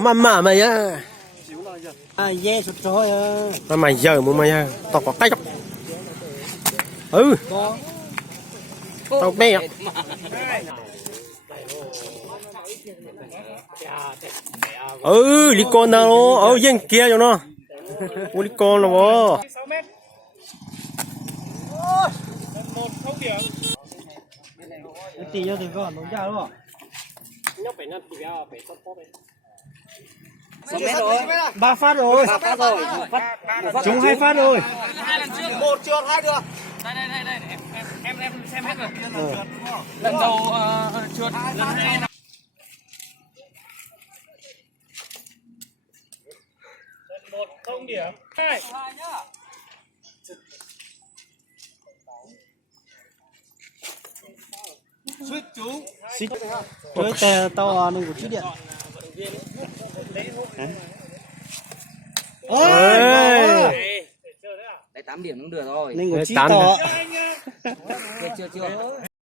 Mà mày á. Dê sụt rồi. Mà mày giờ mua mày á, tao có tay không? Ừ. Tao bé. Ừ, đi con nào, ở dân kia cho nó. Đi con nào bố. Tỷ cho thì còn đúng chưa đúng không? Nhóc phải năn thì phải tốt tốt đấy. 6 mét rồi. 3 phát rồi. 3 phát rồi. Trúng 2 phát rồi. 2 lần trước. 1 trượt 2 được. Đây em xem hết rồi. Lần đầu trượt, lần 2 là 1 không điểm. 2 nhá. Suýt chú. Xích. Với tè to nên của chú điện. Ôi. Đấy 8 điểm cũng được rồi. Nên của chí to. Chưa.